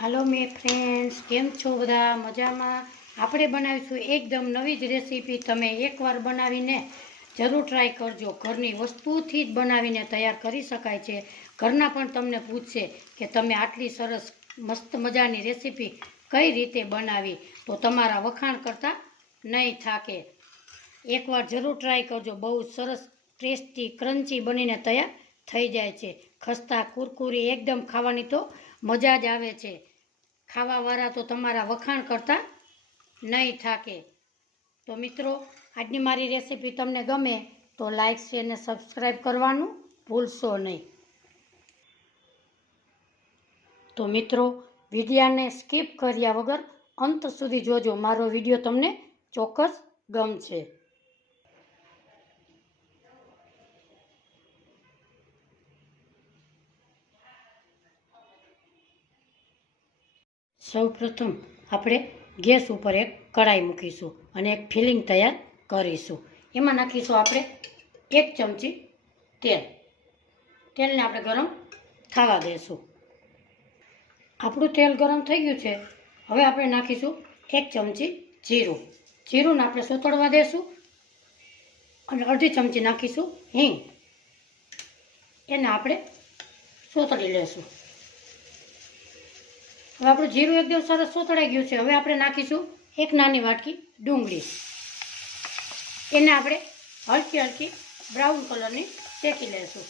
હાલો મે friends, કેમ છો બધા? મજામાં? આપણે બનાવીશું એકદમ નવી જ રેસીપી. તમે એકવાર બનાવીને જરૂર ટ્રાય કરજો. ઘરની વસ્તુથી જ બનાવીને તૈયાર કરી શકાય છે. ઘરના પણ તમને પૂછશે કે તમે આટલી સરસ, મસ્ત મજાની રેસીપી કઈ રીતે બનાવી? તો તમારા વખાણ કરતાં નહીં થાકે. એકવાર જરૂર ટ્રાય કરજો. બહુ સરસ, ટેસ્ટી, ક્રન્ચી બનીને તૈયાર થઈ જાય છે. ખસ્તા, કુરકુરી એકદમ ખાવાની તો મજા જ આવે છે. ખાવાવાળા તો તમારા વખાણ કરતા નહીં થાકે. તો મિત્રો, આજની મારી રેસીપી તમને ગમે તો લાઈક, શેર અને સબસ્ક્રાઈબ કરવાનું ભૂલશો નહીં. તો મિત્રો વિડીયાને સ્કીપ કર્યા વગર અંત સુધી જોજો. મારો વીડિયો તમને ચોક્કસ ગમશે. સૌ પ્રથમ આપણે ગેસ ઉપર એક કઢાઈ મૂકીશું અને એક ફિલિંગ તૈયાર કરીશું. એમાં નાખીશું આપણે એક ચમચી તેલ. તેલને આપણે ગરમ થવા દઈશું આપણું તેલ ગરમ થઈ ગયું છે. હવે આપણે નાખીશું એક ચમચી જીરું. જીરુંને આપણે સોતળવા દઈશું અને અડધી ચમચી નાખીશું હિંગ. એને આપણે સોતળી લેશું. હવે આપણું જીરું એકદમ સરસ સોતળાઈ ગયું છે. હવે આપણે નાખીશું એક નાની વાટકી ડુંગળી. એને આપણે હલકી હલકી બ્રાઉન કલરની શેકી લેશું.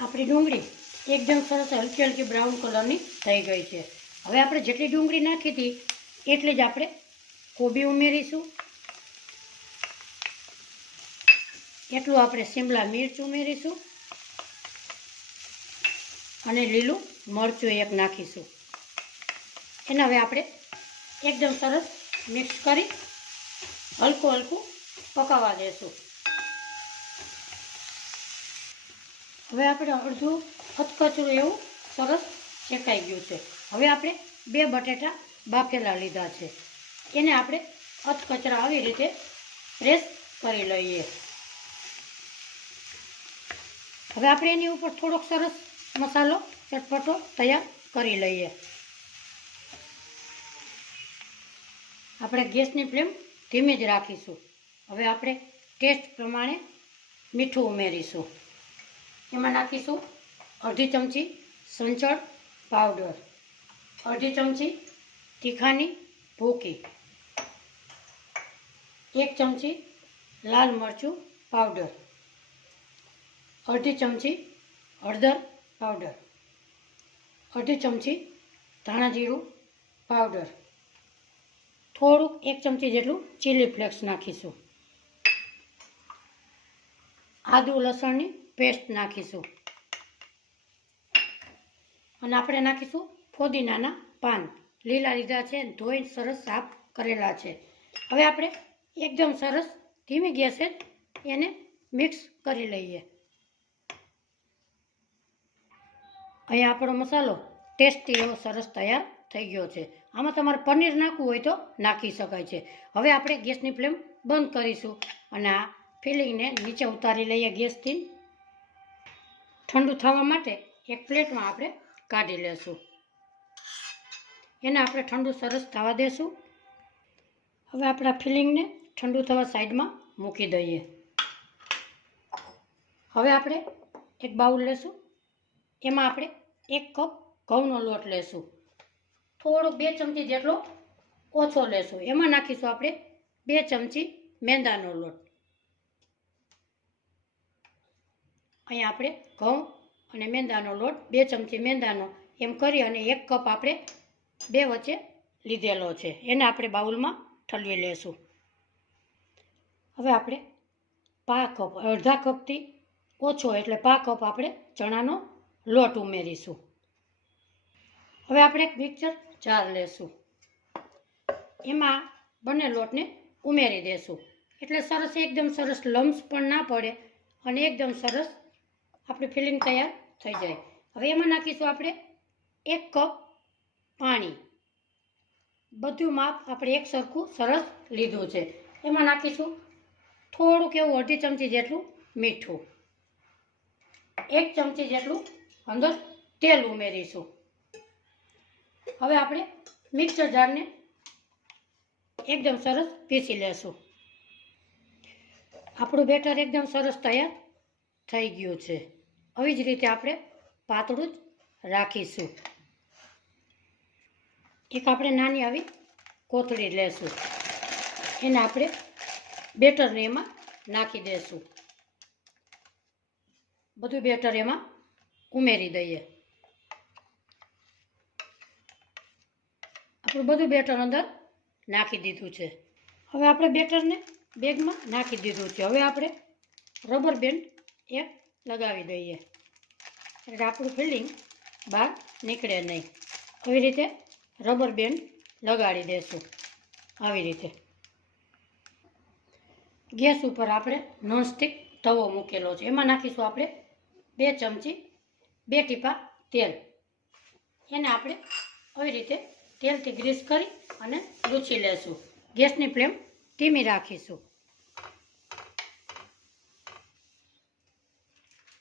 આપણી ડુંગળી એકદમ સરસ હલકી હલકી બ્રાઉન કલરની થઈ ગઈ છે. હવે આપણે જેટલી ડુંગળી નાખી હતી એટલી જ આપણે કોબી ઉમેરીશું. એટલું આપણે શિમલા મિર્ચ ઉમેરીશું. અને લીલું મરચું એક નાખીશું. એને હવે આપણે એકદમ સરસ મિક્સ કરી હલકું હલકું પકાવવા દેશું. હવે આપણે અડધું અધકચરું એવું સરસ શેકાઈ ગયું છે. હવે આપણે બે બટેટા બાફેલા લીધા છે. એને આપણે અધકચરા આવી રીતે પ્રેસ કરી લઈએ. હવે આપણે એની ઉપર થોડોક સરસ મસાલો ચટપટો તૈયાર કરી લઈએ. આપણે ગેસની ફ્લેમ ધીમી જ રાખીશું. હવે આપણે ટેસ્ટ પ્રમાણે મીઠું ઉમેરીશું. એમાં નાખીશું અડધી ચમચી સંચળ પાવડર, અડધી ચમચી તીખાની ભૂકી, એક ચમચી લાલ મરચું પાવડર, અડધી ચમચી હળદર પાવડર. અડધી ચમચી ધાણા જીરું, પાવડર. થોડુંક એક ચમચી જેટલું ચીલી ફ્લેક્સ નાખીશું. આદુ લસણની પેસ્ટ નાખીશું. અને આપણે નાખીશું ફોદીનાના પાન. લીલા લીધા છે, ધોઈને સરસ સાફ કરેલા છે. હવે આપણે એકદમ સરસ ધીમી ગેસે એને મિક્સ કરી લઈએ. અહીંયા આપણો મસાલો ટેસ્ટી એવો સરસ તૈયાર થઈ ગયો છે. આમાં તમારે પનીર નાખવું હોય તો નાખી શકાય છે. હવે આપણે ગેસની ફ્લેમ બંધ કરીશું અને આ ફિલિંગને નીચે ઉતારી લઈએ ગેસથી. ઠંડુ થવા માટે એક પ્લેટમાં આપણે કાઢી લેશું. એને આપણે ઠંડુ સરસ થવા દેશું. હવે આપણા ફિલિંગને ઠંડુ થવા સાઈડમાં મૂકી દઈએ. હવે આપણે એક બાઉલ લેશું. એમાં આપણે એક કપ ઘઉંનો લોટ લેશું. થોડો બે ચમચી જેટલો ઓછો લેશું. એમાં નાખીશું આપણે બે ચમચી મેંદાનો લોટ. અહીંયા આપણે ઘઉં અને મેંદાનો લોટ, બે ચમચી મેંદાનો એમ કરી અને એક કપ આપણે બે વચ્ચે લીધેલો છે. એને આપણે બાઉલમાં ઠલવી લેશું. હવે આપણે પા કપ અડધા કપથી ઓછો, એટલે પા કપ આપણે ચણાનો લોટ ઉમેરીશું. હવે આપણે એક મિક્સર જાર લેશું. એમાં બંને લોટને ઉમેરી દેશું. એટલે સરસ એકદમ સરસ લમ્સ પણ ના પડે અને એકદમ સરસ આપણી ફિલિંગ તૈયાર થઈ જાય. હવે એમાં નાખીશું આપણે એક કપ પાણી. બધું માપ આપણે એક સરખું સરસ લીધું છે. એમાં નાખીશું થોડુંક એવું અડધી ચમચી જેટલું મીઠું. એક ચમચી જેટલું અંદર તેલ ઉમેરીશું. હવે આપણે મિક્સર જારને એકદમ સરસ પીસી લેશું. આપણું બેટર એકદમ સરસ તૈયાર થઈ ગયું છે. આવી જ રીતે આપણે પાતળું જ રાખીશું. એક આપણે નાની આવી કોથળી લેશું. એને આપણે બેટરને એમાં નાખી દેશું. બધું બેટર એમાં ઉમેરી દઈએ. આપણું બધું બેટર અંદર નાખી દીધું છે. હવે આપણે બેટરને બેગમાં નાખી દીધું છે. હવે આપણે રબર બેન્ડ એક લગાવી દઈએ. એટલે આપણું ફિલિંગ બહાર નીકળે નહીં. આવી રીતે રબર બેન્ડ લગાડી દેશું. આવી રીતે. ગેસ ઉપર આપણે નોનસ્ટિક તવો મૂકેલો છે. એમાં નાખીશું આપણે બે ચમચી બે ટીપા તેલ. એને આપણે આવી રીતે તેલથી ગ્રીસ કરી અને લૂછી લેશું. ગેસની ફ્લેમ ધીમી રાખીશું.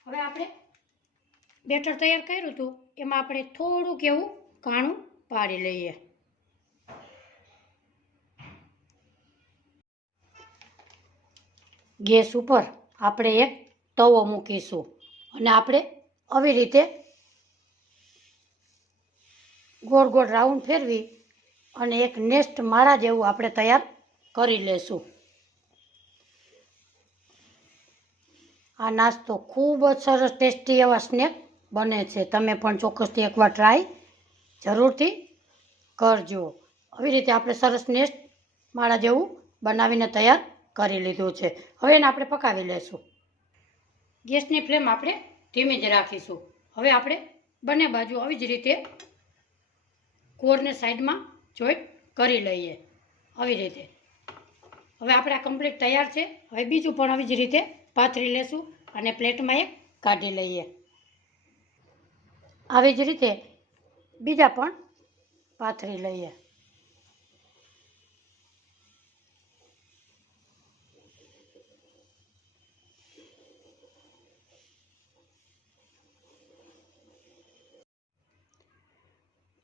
હવે આપણે બેટર તૈયાર કર્યું હતું, એમાં આપણે થોડુંક એવું કાણું પાડી લઈએ. ગેસ ઉપર આપણે એક તવો મૂકીશું અને આપણે આવી રીતે ગોળ ગોળ રાઉન્ડ ફેરવી અને એક નેસ્ટ માળા જેવું આપણે તૈયાર કરી લેશું. આ નાસ્તો ખૂબ જ સરસ ટેસ્ટી એવા સ્નેક બને છે. તમે પણ ચોક્કસથી એકવાર ટ્રાય જરૂરથી કરજો. આવી રીતે આપણે સરસ નેસ્ટ માળા જેવું બનાવીને તૈયાર કરી લીધું છે. હવે એને આપણે પકાવી લેશું. ગેસની ફ્લેમ આપણે ધીમી જ રાખીશું. હવે આપણે બંને બાજુ આવી જ રીતે કોરને સાઈડમાં જોઈન્ટ કરી લઈએ. આવી રીતે. હવે આપણે આ કમ્પ્લીટ તૈયાર છે. હવે બીજું પણ આવી જ રીતે પાથરી લેશું અને પ્લેટમાં એક કાઢી લઈએ. આવી જ રીતે બીજા પણ પાથરી લઈએ.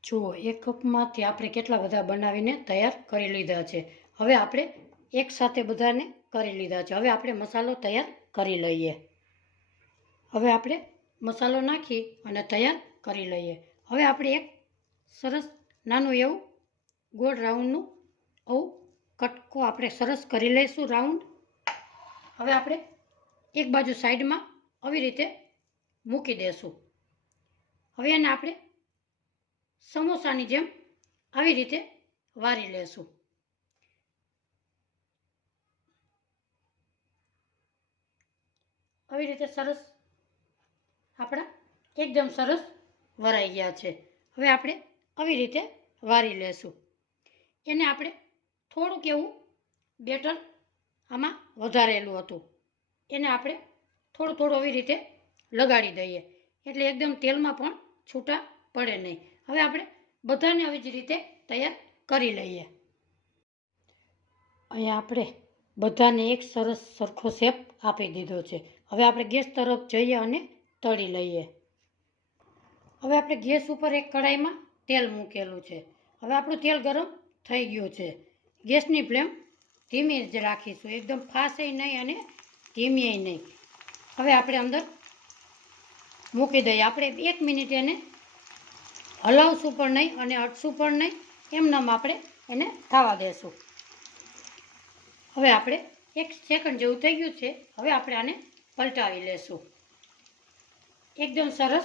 જુઓ એક કપમાંથી આપણે કેટલા બધા બનાવીને તૈયાર કરી લીધા છે? હવે આપણે એકસાથે બધાને કરી લીધા છે. હવે આપણે મસાલો તૈયાર કરી લઈએ. હવે આપણે મસાલો નાખી અને તૈયાર કરી લઈએ. હવે આપણે એક સરસ નાનું એવું ગોળ રાઉન્ડનું આવું કટકો આપણે સરસ કરી લઈશું રાઉન્ડ. હવે આપણે એક બાજુ સાઈડમાં આવી રીતે મૂકી દઈશું હવે એને આપણે સમોસાની જેમ આવી રીતે વારી લેશું. આવી રીતે સરસ આપણા એકદમ સરસ વરાઈ ગયા છે. હવે આપણે આવી રીતે વારી લેશું. એને આપણે થોડુંક એવું બેટર આમાં વધારેલું હતું. એને આપણે થોડું થોડું આવી રીતે લગાડી દઈએ. એટલે એકદમ તેલમાં પણ છૂટા પડે નહીં. હવે આપણે બધાને આવી જ રીતે તૈયાર કરી લઈએ. અહીંયા આપણે બધાને એક સરસ સરખો શેપ આપી દીધો છે. હવે આપણે ગેસ તરફ જઈએ અને તળી લઈએ. હવે આપણે ગેસ ઉપર એક કડાઈમાં તેલ મૂકેલું છે. હવે આપણું તેલ ગરમ થઈ ગયું છે. ગેસની ફ્લેમ ધીમી જ રાખીશું. એકદમ ફાસે નહીં અને ધીમીએ નહીં. હવે આપણે અંદર મૂકી દઈએ. આપણે એક મિનિટ એને હલાવશું પણ નહીં અને અટશું પણ નહીં. એમનામ આપણે એને થવા દેશું. હવે આપણે એક સેકન્ડ જેવું થઈ ગયું છે. હવે આપણે આને પલટાવી લેશું. એકદમ સરસ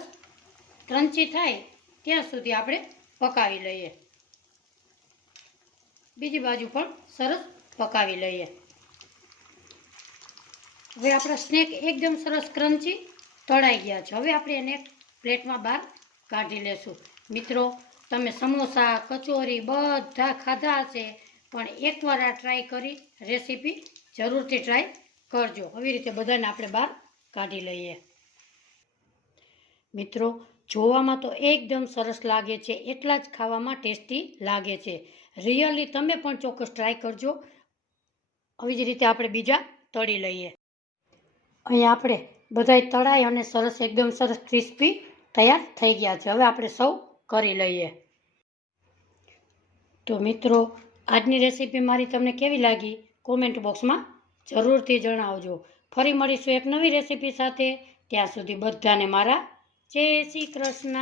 ક્રન્ચી થાય ત્યાં સુધી આપણે પકાવી લઈએ. બીજી બાજુ પણ સરસ પકાવી લઈએ. હવે આપણા સ્નેક એકદમ સરસ ક્રન્ચી તળાઈ ગયા છે. હવે આપણે એને પ્લેટમાં બહાર કાઢી લેશું. મિત્રો, તમે સમોસા, કચોરી બધા ખાધા હશે, પણ એકવાર આ ટ્રાય કરી રેસીપી જરૂરથી ટ્રાય કરજો. આવી રીતે બધાને આપણે બહાર કાઢી લઈએ. મિત્રો, જોવામાં તો એકદમ સરસ લાગે છે, એટલા જ ખાવામાં ટેસ્ટી લાગે છે. રિયલી તમે પણ ચોક્કસ ટ્રાય કરજો. આવી જ રીતે આપણે બીજા તળી લઈએ. અહીંયા આપણે બધાય તળાઈ અને સરસ, એકદમ સરસ ક્રિસ્પી તૈયાર થઈ ગયા છે. હવે આપણે સૌ કરી લઈએ. તો મિત્રો, આજની રેસીપી મારી તમને કેવી લાગી? કોમેન્ટ બોક્સમાં જરૂરથી જણાવજો. ફરી મળીશું એક નવી રેસીપી સાથે. ત્યાં સુધી બધાને મારા જય શ્રી કૃષ્ણ.